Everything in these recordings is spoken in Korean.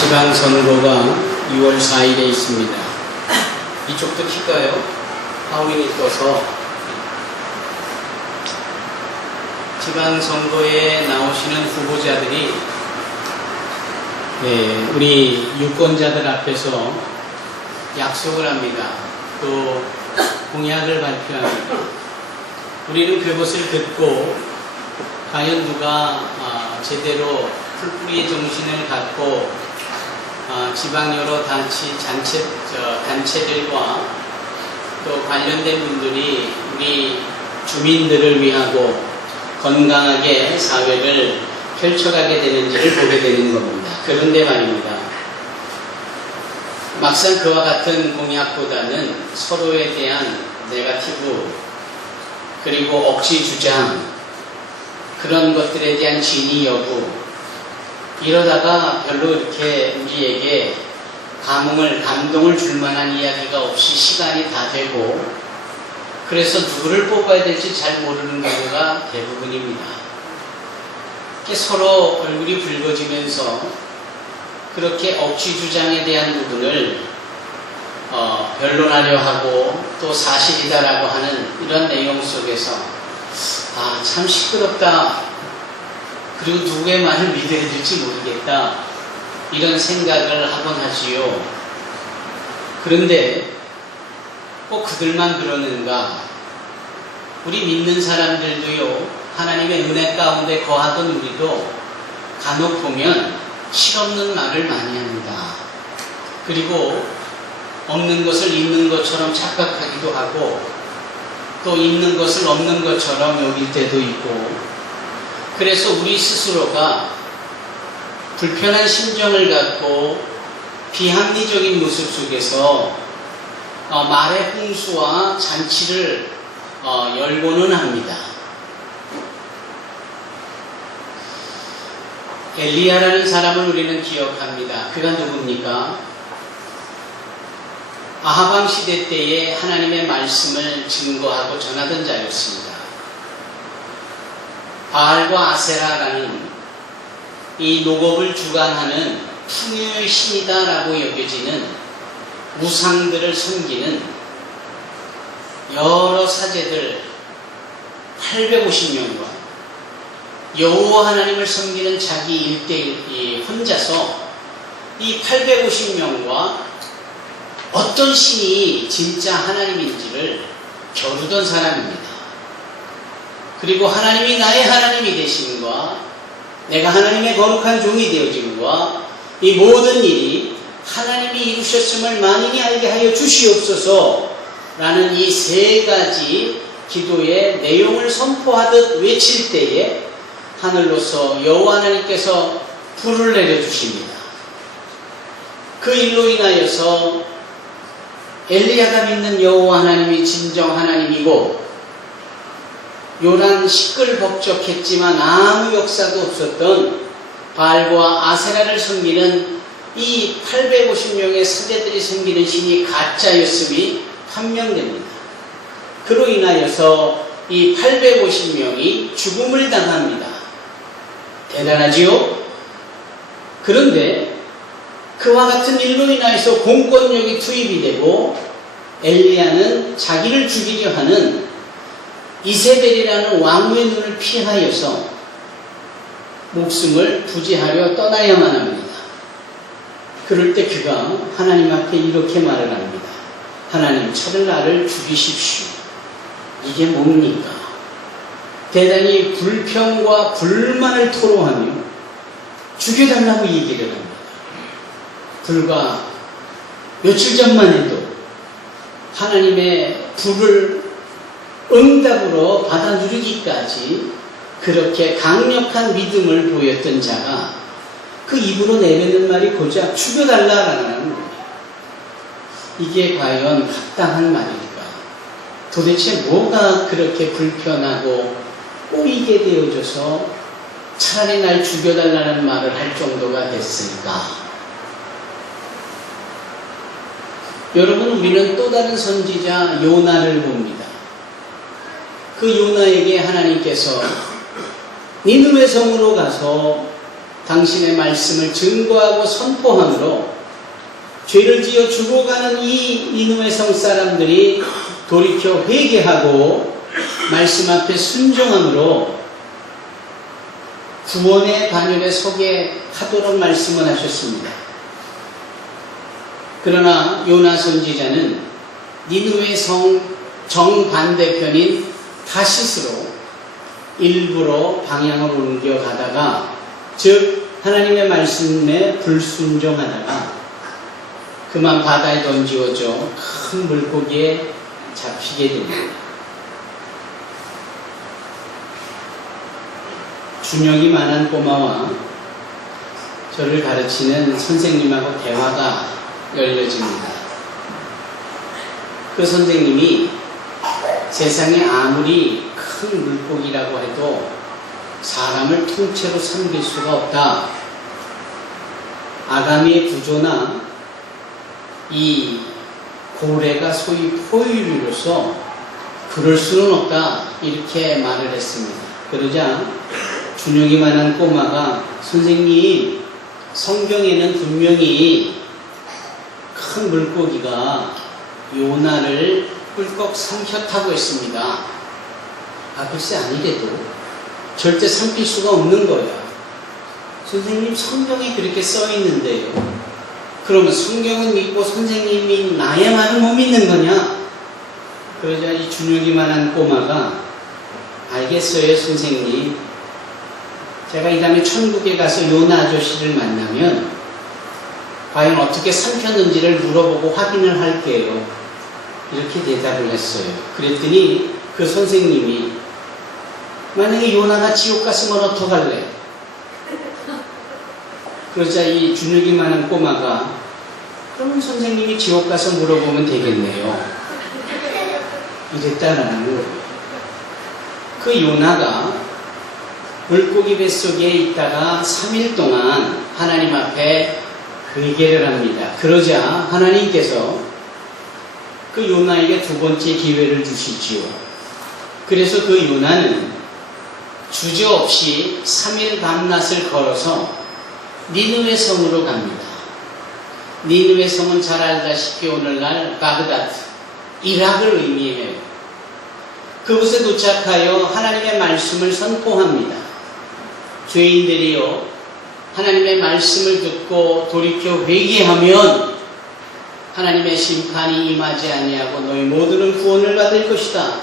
지방선거가 6월 4일에 있습니다. 이쪽도 킬까요? 화면이 떠서. 지방선거에 나오시는 후보자들이 우리 유권자들 앞에서 약속을 합니다. 또 공약을 발표합니다. 우리는 그것을 듣고 과연 누가 제대로 풀뿌리의 정신을 갖고 지방 여러 단체들과 또 관련된 분들이 우리 주민들을 위하고 건강하게 사회를 펼쳐가게 되는지를 보게 되는 겁니다. 그런데 말입니다. 막상 그와 같은 공약보다는 서로에 대한 네거티브 그리고 억지 주장 그런 것들에 대한 진위 여부 이러다가 별로 이렇게 우리에게 감동을 줄 만한 이야기가 없이 시간이 다 되고 그래서 누구를 뽑아야 될지 잘 모르는 경우가 대부분입니다. 서로 얼굴이 붉어지면서 그렇게 억지 주장에 대한 부분을 변론하려 하고 또 사실이다라고 하는 이런 내용 속에서 참 시끄럽다. 그리고 누구의 말을 믿어야 될지 모르겠다. 이런 생각을 하곤 하지요. 그런데 꼭 그들만 그러는가? 우리 믿는 사람들도요. 하나님의 은혜 가운데 거하던 우리도 간혹 보면 실없는 말을 많이 합니다. 그리고 없는 것을 있는 것처럼 착각하기도 하고 또 있는 것을 없는 것처럼 여길 때도 있고 그래서 우리 스스로가 불편한 심정을 갖고 비합리적인 모습 속에서 말의 홍수와 잔치를 열고는 합니다. 엘리야라는 사람을 우리는 기억합니다. 그가 누굽니까? 아하방 시대 때에 하나님의 말씀을 증거하고 전하던 자였습니다. 바알과 아세라라는 이 농업을 주관하는 풍요의 신이다라고 여겨지는 우상들을 섬기는 여러 사제들 850명과 여호와 하나님을 섬기는 자기 일대일 혼자서 이 850명과 어떤 신이 진짜 하나님인지를 겨루던 사람입니다. 그리고 하나님이 나의 하나님이 되심과 내가 하나님의 거룩한 종이 되어짐과 이 모든 일이 하나님이 이루셨음을 만인이 알게 하여 주시옵소서 라는 이 세 가지 기도의 내용을 선포하듯 외칠 때에 하늘로서 여호와 하나님께서 불을 내려주십니다. 그 일로 인하여서 엘리야가 믿는 여호와 하나님이 진정 하나님이고 요란 시끌벅적했지만 아무 역사도 없었던 바알과 아세라를 섬기는 이 850명의 사제들이 섬기는 신이 가짜였음이 판명됩니다. 그로 인하여서 이 850명이 죽음을 당합니다. 대단하지요? 그런데 그와 같은 일로 인하여서 공권력이 투입이 되고 엘리야는 자기를 죽이려 하는 이세벨이라는 왕후의 눈을 피하여서 목숨을 부지하려 떠나야만 합니다. 그럴 때 그가 하나님 앞에 이렇게 말을 합니다. 하나님, 차라리 나를 죽이십시오. 이게 뭡니까? 대단히 불평과 불만을 토로하며 죽여달라고 얘기를 합니다. 불과 며칠 전만 해도 하나님의 불을 응답으로 받아 누리기까지 그렇게 강력한 믿음을 보였던 자가 그 입으로 내뱉는 말이 고작 죽여달라라는 겁니다. 이게 과연 합당한 말일까? 도대체 뭐가 그렇게 불편하고 꼬이게 되어져서 차라리 날 죽여달라는 말을 할 정도가 됐을까? 여러분, 우리는 또 다른 선지자 요나를 봅니다. 그 요나에게 하나님께서 니느웨 성으로 가서 당신의 말씀을 증거하고 선포함으로 죄를 지어 죽어가는 이 니느웨 성 사람들이 돌이켜 회개하고 말씀 앞에 순종함으로 구원의 반열에 서게 하도록 말씀을 하셨습니다. 그러나 요나 선지자는 니느웨 성 정반대편인 다시스로 일부러 방향을 옮겨가다가, 즉 하나님의 말씀에 불순종하다가 그만 바다에 던지어져 큰 물고기에 잡히게 됩니다. 준영이 많은 꼬마와 저를 가르치는 선생님하고 대화가 열려집니다. 그 선생님이 세상에 아무리 큰 물고기라고 해도 사람을 통째로 삼킬 수가 없다. 아가미의 구조나 이 고래가 소위 포유류로서 그럴 수는 없다. 이렇게 말을 했습니다. 그러자 준혁이만한 꼬마가, 선생님, 성경에는 분명히 큰 물고기가 요나를 꿀꺽 삼켰다고 했습니다. 아, 글쎄 아니래도 절대 삼킬 수가 없는 거야. 선생님, 성경에 그렇게 써 있는데요. 그러면 성경은 믿고 선생님이 나의 말을 못 믿는 거냐? 그러자 이 준혁이만한 꼬마가, 알겠어요 선생님, 제가 이 다음에 천국에 가서 요나 아저씨를 만나면 과연 어떻게 삼켰는지를 물어보고 확인을 할게요. 이렇게 대답을 했어요. 그랬더니 그 선생님이, 만약에 요나가 지옥 갔으면 어떡할래? 그러자 이 준혁이만한 꼬마가, 그러면 선생님이 지옥 가서 물어보면 되겠네요. 이랬다라는 거예요. 그 요나가 물고기 뱃속에 있다가 3일 동안 하나님 앞에 회개를 합니다. 그러자 하나님께서 그 요나에게 두 번째 기회를 주시지요. 그래서 그 요나는 주저없이 3일 밤낮을 걸어서 니느웨 성으로 갑니다. 니느웨 성은 잘 알다시피 오늘날 바그다드, 이락을 의미해요. 그곳에 도착하여 하나님의 말씀을 선포합니다. 죄인들이요, 하나님의 말씀을 듣고 돌이켜 회개하면 하나님의 심판이 임하지 아니하고 너희 모두는 구원을 받을 것이다.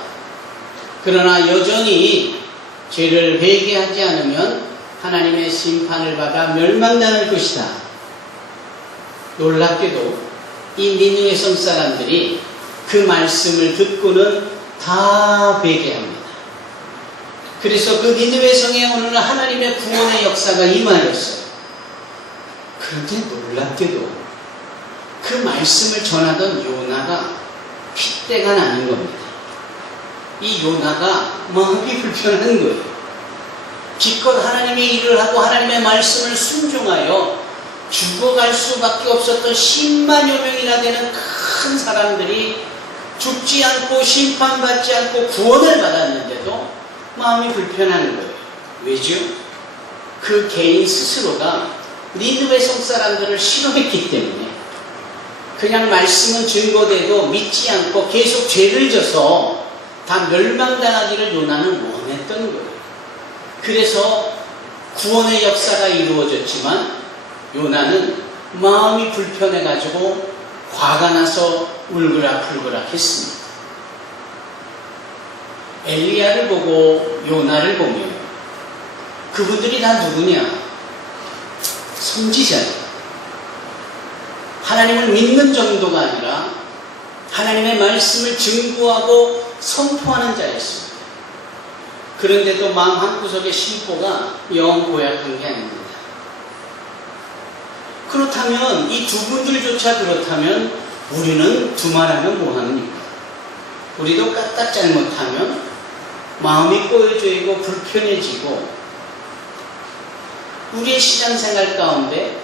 그러나 여전히 죄를 회개하지 않으면 하나님의 심판을 받아 멸망당할 것이다. 놀랍게도 이 니느웨 성 사람들이 그 말씀을 듣고는 다 회개합니다. 그래서 그 니느웨 성에 오늘 하나님의 구원의 역사가 임하였어요. 그런데 놀랍게도 그 말씀을 전하던 요나가 핏대가 나는 겁니다. 이 요나가 마음이 불편한 거예요. 기껏 하나님의 일을 하고 하나님의 말씀을 순종하여 죽어갈 수밖에 없었던 10만여 명이나 되는 큰 사람들이 죽지 않고 심판받지 않고 구원을 받았는데도 마음이 불편한 거예요. 왜죠? 그 개인 스스로가 니느웨 성 사람들을 싫어했기 때문에 그냥 말씀은 증거돼도 믿지 않고 계속 죄를 져서 다 멸망당하기를 요나는 원했던 거예요. 그래서 구원의 역사가 이루어졌지만 요나는 마음이 불편해가지고 화가 나서 울그락불그락 했습니다. 엘리야를 보고 요나를 보며 그분들이 다 누구냐? 선지자예요. 하나님을 믿는 정도가 아니라 하나님의 말씀을 증거하고 선포하는 자였습니다. 그런데도 마음 한구석의 심보가 영 고약한 게 아닙니다. 그렇다면 이 두 분들조차 그렇다면 우리는 두말하면 뭐합니까? 우리도 까딱 잘못하면 마음이 꼬여져있고 불편해지고 우리의 신앙생활 가운데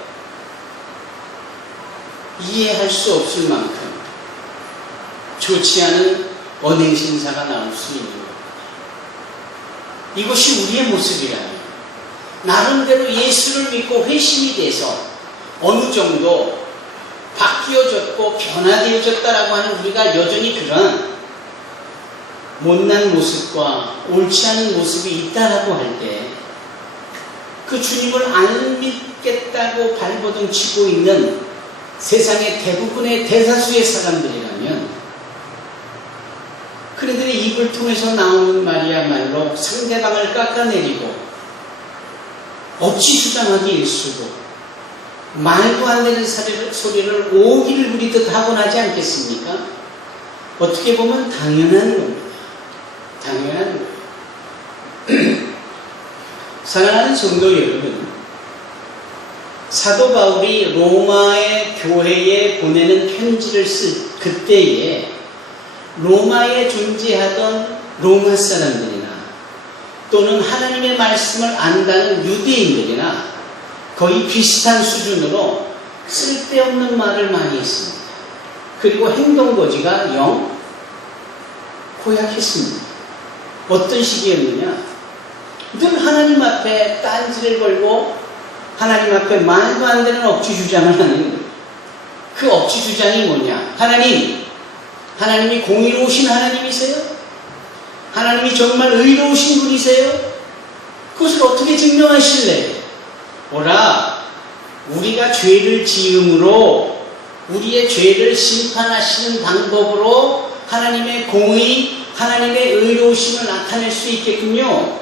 이해할 수 없을 만큼 좋지 않은 언행신사가 나올 수 있는 겁니다. 이것이 우리의 모습이라면 나름대로 예수를 믿고 회심이 돼서 어느 정도 바뀌어졌고 변화되어졌다라고 하는 우리가 여전히 그런 못난 모습과 옳지 않은 모습이 있다라고 할 때 그 주님을 안 믿겠다고 발버둥 치고 있는 세상의 대부분의 대다수의 사람들이라면 그들의 입을 통해서 나오는 말이야말로 상대방을 깎아내리고 억지 주장하기 일쑤고 말도 안 되는 소리를 오기를 부리듯 하곤 하지 않겠습니까? 어떻게 보면 당연한 겁니다. 당연한 거예요. 사랑하는 성도 여러분, 사도 바울이 로마의 교회에 보내는 편지를 쓸 그때에 로마에 존재하던 로마 사람들이나 또는 하나님의 말씀을 안다는 유대인들이나 거의 비슷한 수준으로 쓸데없는 말을 많이 했습니다. 그리고 행동거지가 영 고약했습니다. 어떤 식이었느냐? 늘 하나님 앞에 딴지를 걸고 하나님 앞에 말도 안 되는 억지 주장을 하는 거예요. 그 억지 주장이 뭐냐? 하나님이 공의로우신 하나님이세요? 하나님이 정말 의로우신 분이세요? 그것을 어떻게 증명하실래요? 오라, 우리가 죄를 지음으로 우리의 죄를 심판하시는 방법으로 하나님의 공의, 하나님의 의로우심을 나타낼 수 있겠군요.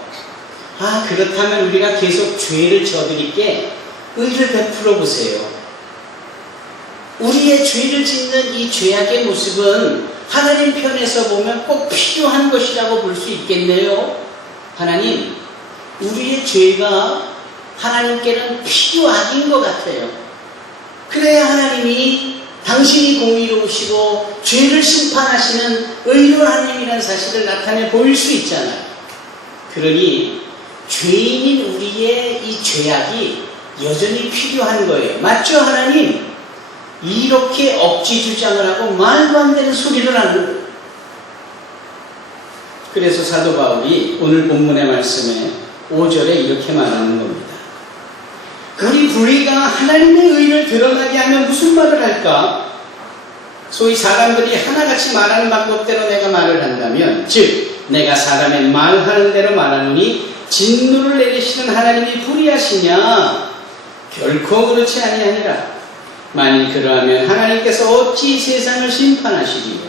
그렇다면 우리가 계속 죄를 저들이게 의를 베풀어 보세요. 우리의 죄를 짓는 이 죄악의 모습은 하나님 편에서 보면 꼭 필요한 것이라고 볼 수 있겠네요. 하나님, 우리의 죄가 하나님께는 필요악인 것 같아요. 그래야 하나님이 당신이 공의로우시고 죄를 심판하시는 의로운 하나님이라는 사실을 나타내 보일 수 있잖아요. 그러니 죄인인 우리의 이 죄악이 여전히 필요한 거예요. 맞죠, 하나님? 이렇게 억지 주장을 하고 말도 안 되는 소리를 하는 거예요. 그래서 사도 바울이 오늘 본문의 말씀에 5절에 이렇게 말하는 겁니다. 우리가 하나님의 의를 드러나게 하면 무슨 말을 할까? 소위 사람들이 하나같이 말하는 방법대로 내가 말을 한다면, 즉 내가 사람의 말하는 대로 말하노니 진노를 내리시는 하나님이 불의하시냐? 결코 그렇지 아니하니라. 만일 그러하면 하나님께서 어찌 세상을 심판하시리요?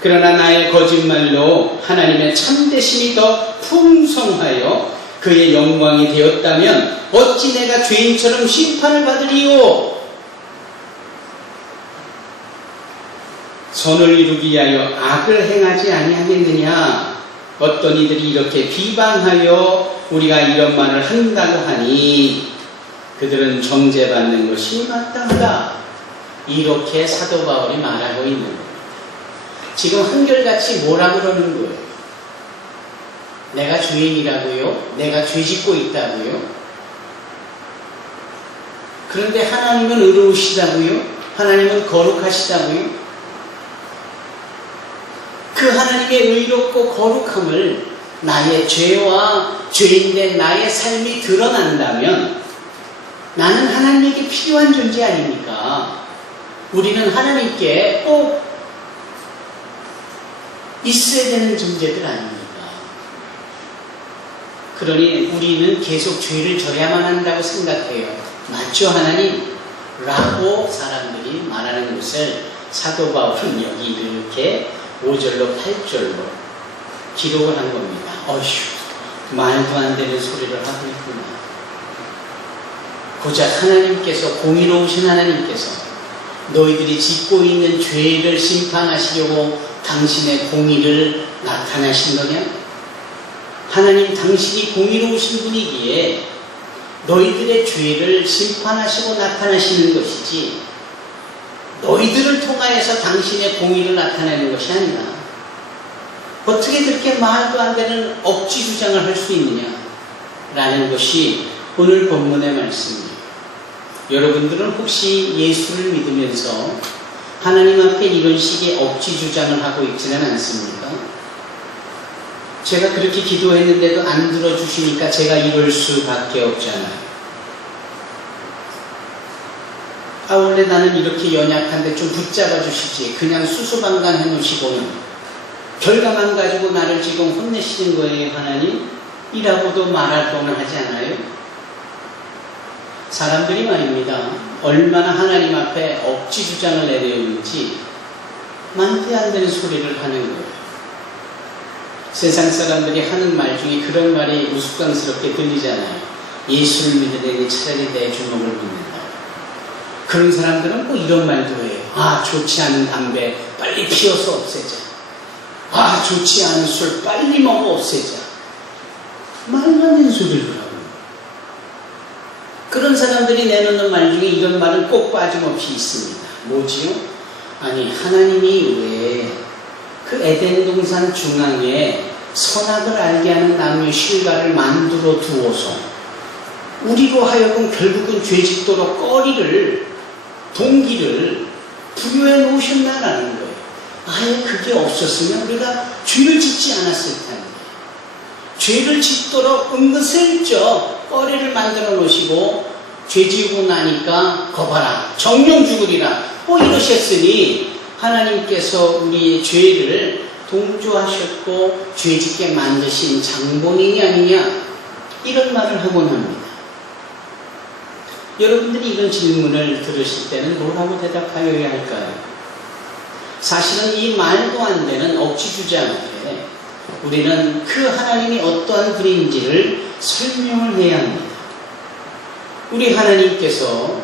그러나 나의 거짓말로 하나님의 참되심이 더 풍성하여 그의 영광이 되었다면 어찌 내가 죄인처럼 심판을 받으리요? 선을 이루기 위하여 악을 행하지 아니하겠느냐? 어떤 이들이 이렇게 비방하여 우리가 이런 말을 한다고 하니 그들은 정죄받는 것이 마땅하다. 이렇게 사도 바울이 말하고 있는 겁니다. 지금 한결같이 뭐라 그러는 거예요? 내가 죄인이라고요? 내가 죄짓고 있다고요? 그런데 하나님은 의로우시다고요? 하나님은 거룩하시다고요? 그 하나님의 의롭고 거룩함을 나의 죄와 죄인된 나의 삶이 드러난다면 나는 하나님에게 필요한 존재 아닙니까? 우리는 하나님께 꼭 있어야 되는 존재들 아닙니까? 그러니 우리는 계속 죄를 져야만 한다고 생각해요. 맞죠, 하나님? 라고 사람들이 말하는 것을 사도 바울은 여기 이렇게 5절로 8절로 기록을 한 겁니다. 어휴, 말도 안 되는 소리를 하고 있구나. 고작 하나님께서, 공의로우신 하나님께서 너희들이 짓고 있는 죄를 심판하시려고 당신의 공의를 나타나신 거냐? 하나님 당신이 공의로우신 분이기에 너희들의 죄를 심판하시고 나타나시는 것이지 너희들을 통하여서 당신의 공의를 나타내는 것이 아니라 어떻게 그렇게 말도 안 되는 억지 주장을 할 수 있느냐? 라는 것이 오늘 본문의 말씀입니다. 여러분들은 혹시 예수를 믿으면서 하나님 앞에 이런 식의 억지 주장을 하고 있지는 않습니까? 제가 그렇게 기도했는데도 안 들어주시니까 제가 이럴 수밖에 없잖아요. 아, 원래 나는 이렇게 연약한데 좀 붙잡아 주시지. 그냥 수수방관 해놓으시고는 결과만 가지고 나를 지금 혼내시는 거예요, 하나님? 이라고도 말할 뻔을 하지 않아요? 사람들이 말입니다. 얼마나 하나님 앞에 억지 주장을 내려오는지 말도 안 되는 소리를 하는 거예요. 세상 사람들이 하는 말 중에 그런 말이 우스꽝스럽게 들리잖아요. 예수를 믿으려니 차라리 내 주먹을 믿는다. 그런 사람들은 꼭 이런 말도 해요. 아, 좋지 않은 담배 빨리 피워서 없애자. 아, 좋지 않은 술 빨리 먹어 없애자. 말도 안 되는 소리를 하고. 그런 사람들이 내놓는 말 중에 이런 말은 꼭 빠짐없이 있습니다. 뭐지요? 아니, 하나님이 왜 그 에덴 동산 중앙에 선악을 알게 하는 나무의 실과를 만들어 두어서 우리로 하여금 결국은 죄짓도록 꺼리를, 동기를 부여해 놓으셨나라는 거예요. 아예 그게 없었으면 우리가 죄를 짓지 않았을 텐데. 죄를 짓도록 은근슬쩍 꺼리를 만들어 놓으시고 죄 지우고 나니까 거봐라, 정령 죽으리라 이러셨으니 하나님께서 우리의 죄를 동조하셨고 죄짓게 만드신 장본인이 아니냐, 이런 말을 하곤 합니다. 여러분들이 이런 질문을 들으실 때는 뭐라고 대답하여야 할까요? 사실은 이 말도 안 되는 억지 주장에 우리는 그 하나님이 어떠한 분인지를 설명을 해야 합니다. 우리 하나님께서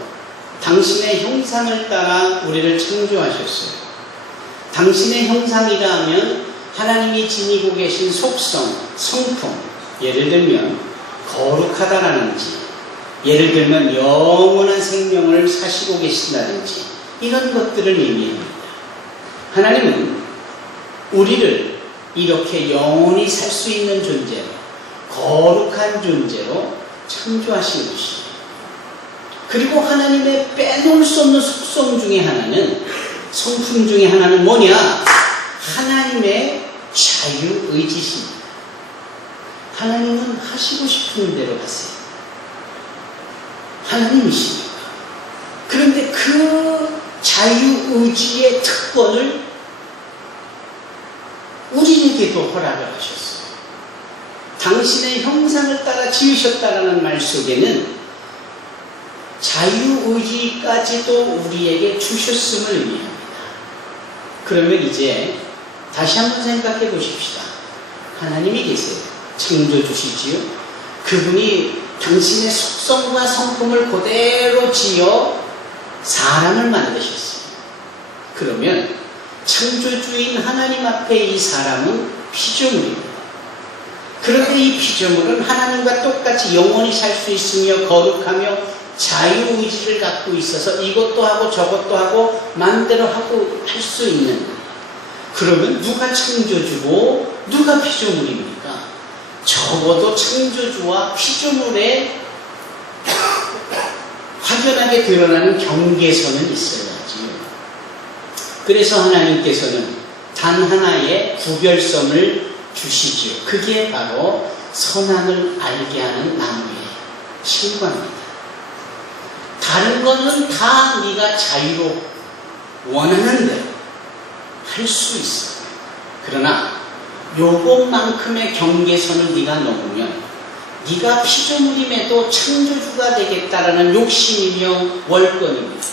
당신의 형상을 따라 우리를 창조하셨어요. 당신의 형상이라 하면 하나님이 지니고 계신 속성, 성품, 예를 들면 거룩하다라는지, 예를 들면 영원한 생명을 사시고 계신다든지, 이런 것들을 의미합니다. 하나님은 우리를 이렇게 영원히 살 수 있는 존재로, 거룩한 존재로 창조하신 것입니다. 그리고 하나님의 빼놓을 수 없는 속성 중에 하나는, 성품 중에 하나는 뭐냐? 하나님의 자유의지십니다. 하나님은 하시고 싶은 대로 하세요. 하나님이시니까. 그런데 그 자유의지의 특권을 우리에게도 허락을 하셨어요. 당신의 형상을 따라 지으셨다라는 말 속에는 자유의지까지도 우리에게 주셨음을 의미합니다. 그러면 이제 다시 한번 생각해 보십시다. 하나님이 계세요. 창조주시지요. 그분이 당신의 속성과 성품을 그대로 지어 사람을 만드셨어요. 그러면 창조주인 하나님 앞에 이 사람은 피조물입니다. 그런데 이 피조물은 하나님과 똑같이 영원히 살 수 있으며 거룩하며 자유의지를 갖고 있어서 이것도 하고 저것도 하고 마음대로 하고 할 수 있는, 그러면 누가 창조주고 누가 피조물입니까? 적어도 창조주와 피조물에 확연하게 드러나는 경계선은 있어야지요. 그래서 하나님께서는 단 하나의 구별점을 주시지요. 그게 바로 선악을 알게 하는 나무의 실과입니다. 다른 거는 다 네가 자유로 원하는 대로 할 수 있어. 그러나 요것만큼의 경계선을 네가 넘으면 네가 피조물임에도 창조주가 되겠다라는 욕심이며 월권입니다.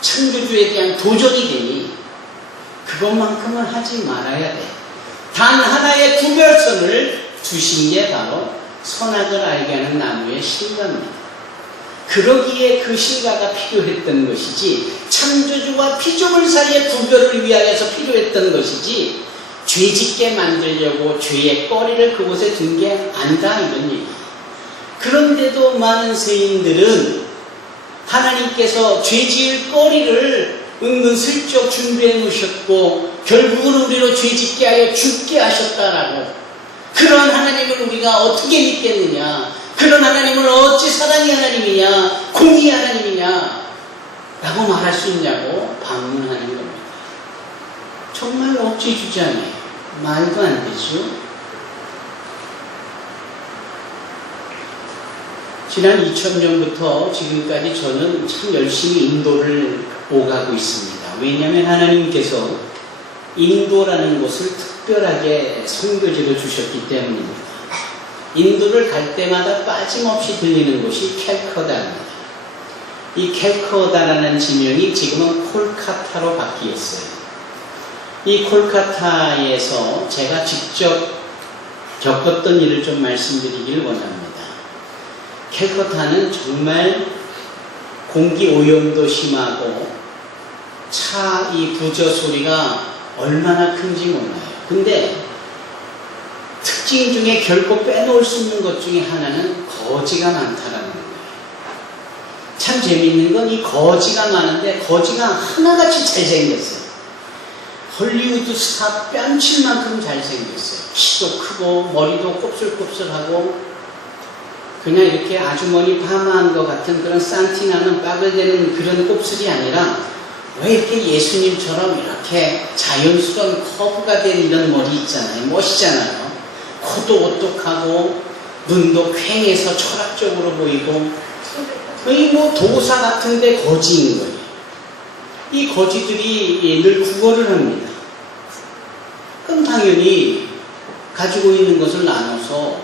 창조주에 대한 도전이 되니 그것만큼은 하지 말아야 돼. 단 하나의 구별선을 두신 게 바로 선악을 알게 하는 나무의 실과입니다. 그러기에 그 실과가 필요했던 것이지, 창조주와 피조물 사이의 구별을 위하여서 필요했던 것이지, 죄짓게 만들려고 죄의 꺼리를 그곳에 둔 게 아니다, 이런 얘기. 그런데도 많은 세인들은 하나님께서 죄지을 꺼리를 은근슬쩍 준비해 놓으셨고 결국은 우리로 죄짓게 하여 죽게 하셨다라고, 그런 하나님을 우리가 어떻게 믿겠느냐, 그런 하나님을 어찌 사랑의 하나님이냐, 공의의 하나님이냐 라고 말할 수 있냐고 반문하는 겁니다. 정말 억지 주장이에요. 말도 안 되죠. 지난 2000년부터 지금까지 저는 참 열심히 인도를 오가고 있습니다. 왜냐하면 하나님께서 인도라는 곳을 특별하게 선교지로 주셨기 때문입니다. 인도를 갈 때마다 빠짐없이 들리는 곳이 캘커다입니다. 이 캘커다라는 지명이 지금은 콜카타로 바뀌었어요. 이 콜카타에서 제가 직접 겪었던 일을 좀 말씀드리기를 원합니다. 캘커타는 정말 공기 오염도 심하고 차 이 부저 소리가 얼마나 큰지 몰라요. 근데 특징 중에 결코 빼놓을 수 없는 것 중에 하나는 거지가 많다라는 거예요. 참 재밌는 건 이 거지가 많은데 거지가 하나같이 잘생겼어요. 헐리우드 스타 뺨칠만큼 잘생겼어요. 키도 크고 머리도 곱슬곱슬하고 그냥 이렇게 아주머니 파마한 것 같은 그런 산티나는 빠글대는 그런 곱슬이 아니라 왜 이렇게 예수님처럼 이렇게 자연스러운 커브가 된 이런 머리 있잖아요. 멋있잖아요. 코도 오똑하고 눈도 퀭해서 철학적으로 보이고 거의 뭐 도사 같은데 거지인 거예요. 이 거지들이 늘 구걸을 합니다. 그럼 당연히 가지고 있는 것을 나눠서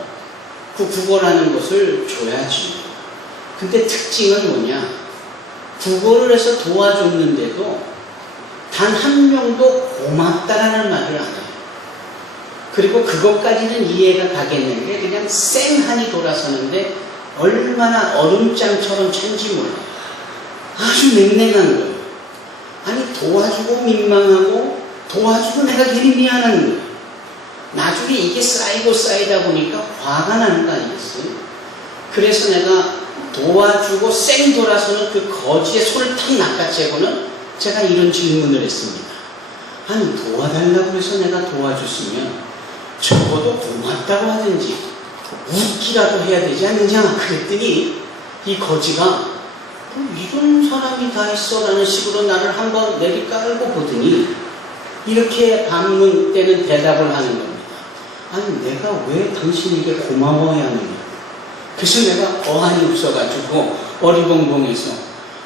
그 구걸하는 것을 줘야지. 근데 특징은 뭐냐? 구걸을 해서 도와줬는데도 단 한 명도 고맙다라는 말을 안 해요. 그리고 그것까지는 이해가 가겠는데 그냥 쌩하니 돌아서는데 얼마나 얼음장처럼 찬지 몰라요. 아주 냉랭한 거예요. 아니 도와주고 민망하고 도와주고 내가 괜히 미안한 거예요. 나중에 이게 쌓이고 쌓이다 보니까 화가 나는 거 아니겠어요? 그래서 내가 도와주고 쌩 돌아서는 그 거지의 손을 탁 낚아채고는 제가 이런 질문을 했습니다. 아니 도와달라고 해서 내가 도와줬으면 적어도 고맙다고 하든지 웃기라도 해야 되지 않느냐. 그랬더니 이 거지가 이런 사람이 다 있어 라는 식으로 나를 한번 내리 깔고 보더니 이렇게 방문 때는 대답을 하는 겁니다. 아니 내가 왜 당신에게 고마워해야 하느냐. 그래서 내가 어안이 없어가지고 어리벙벙해서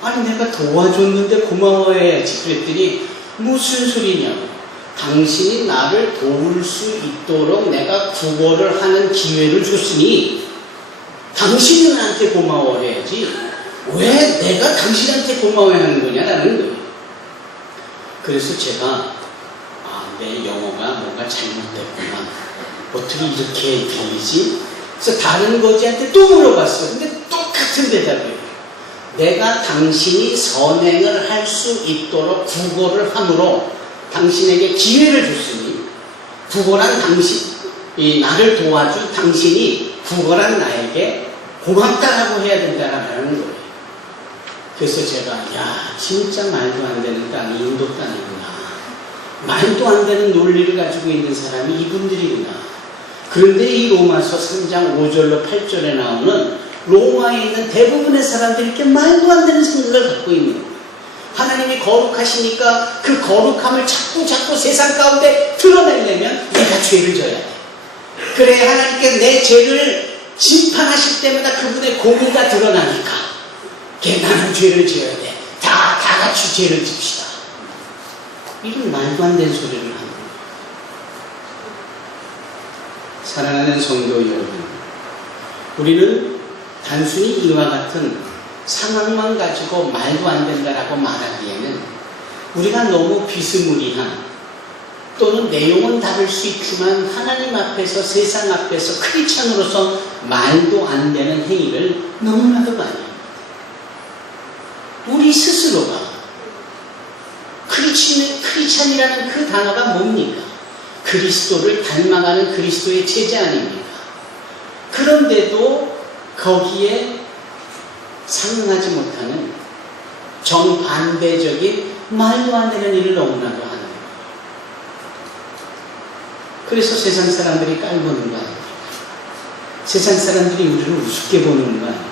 아니 내가 도와줬는데 고마워해야지 그랬더니 무슨 소리냐고. 당신이 나를 도울 수 있도록 내가 구걸을 하는 기회를 줬으니 당신이 나한테 고마워해야지 왜 내가 당신한테 고마워해야 하는 거냐라는 거예요. 그래서 제가 내 영어가 뭔가 잘못됐구나. 어떻게 이렇게 들리지? 그래서 다른 거지한테 또 물어봤어요. 근데 똑같은 대답이에요. 내가 당신이 선행을 할 수 있도록 구걸을 함으로 당신에게 기회를 줬으니 구걸한 나를 도와준 당신이 구걸한 나에게 고맙다라고 해야 된다라는 거예요. 그래서 제가 진짜 말도 안 되는 땅이 인도 땅이구나. 말도 안 되는 논리를 가지고 있는 사람이 이분들이구나. 그런데 이 로마서 3장 5절로 8절에 나오는 로마에 있는 대부분의 사람들이 이렇게 말도 안 되는 생각을 갖고 있는 거예요. 하나님이 거룩하시니까 그 거룩함을 자꾸 세상 가운데 드러내려면 내가 죄를 져야 돼. 그래 하나님께 내 죄를 심판하실 때마다 그분의 공의가 드러나니까 나는 죄를 지어야 돼. 다 같이 죄를 집시다. 이런 말도 안 되는 소리를 하는 거예요. 사랑하는 성도 여러분, 우리는 단순히 이와 같은 상황만 가지고 말도 안 된다라고 말하기에는 우리가 너무 비스무리한 또는 내용은 다를 수 있지만 하나님 앞에서 세상 앞에서 크리스찬으로서 말도 안 되는 행위를 너무나도 많이 합니다. 우리 스스로가 크리스찬이라는 그 단어가 뭡니까? 그리스도를 닮아가는 그리스도의 제자 아닙니까? 그런데도 거기에 상응하지 못하는 정반대적인 말도 안 되는 일을 너무나도 하는 거예요. 그래서 세상 사람들이 깔보는 거 아닙니까? 세상 사람들이 우리를 우습게 보는 거 아닙니까?